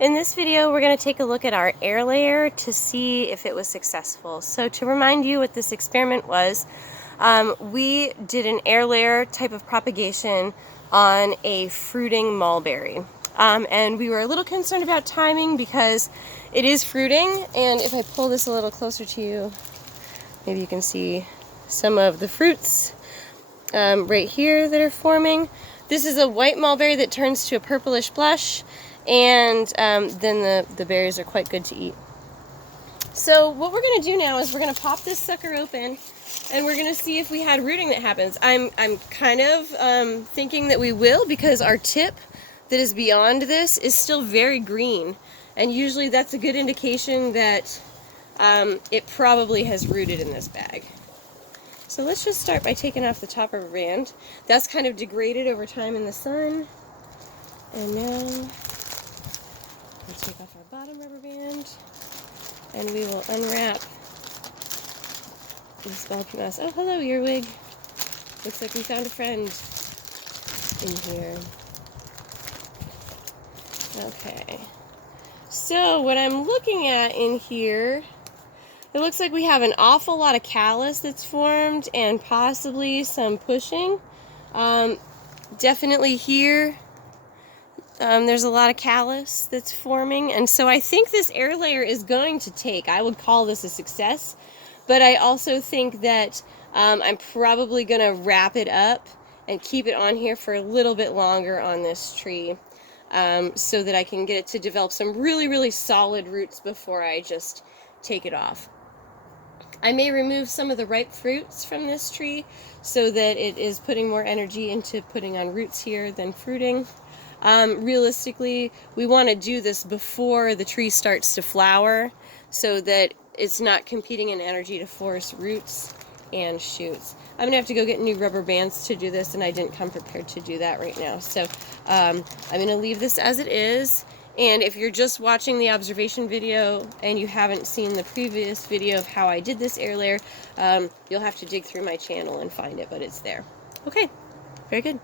In this video, we're going to take a look at our air layer to see if it was successful. So to remind you what this experiment was, we did an air layer type of propagation on a fruiting mulberry. And we were a little concerned about timing because it is fruiting, and if I pull this a little closer to you, maybe you can see some of the fruits right here that are forming. This is a white mulberry that turns to a purplish blush, and then the berries are quite good to eat. So what we're going to do now is we're going to pop this sucker open, and we're going to see if we had rooting that happens. I'm kind of thinking that we will, because our tip that is beyond this is still very green, and usually that's a good indication that it probably has rooted in this bag. So let's just start by taking off the top rubber band. That's kind of degraded over time in the sun. And now we'll take off our bottom rubber band, and we will unwrap this bulky mouse. Oh, hello, earwig. Looks like we found a friend in here. Okay. So what I'm looking at in here, it looks like we have an awful lot of callus that's formed and possibly some pushing. Definitely here, there's a lot of callus that's forming, and so I think this air layer is going to take. I would call this a success, but I also think that I'm probably going to wrap it up and keep it on here for a little bit longer on this tree, so that I can get it to develop some really, really solid roots before I just take it off. I may remove some of the ripe fruits from this tree so that it is putting more energy into putting on roots here than fruiting. Realistically, we want to do this before the tree starts to flower so that it's not competing in energy to force roots and shoots. I'm going to have to go get new rubber bands to do this, and I didn't come prepared to do that right now. So I'm going to leave this as it is. And if you're just watching the observation video and you haven't seen the previous video of how I did this air layer, you'll have to dig through my channel and find it, but it's there. Okay, very good.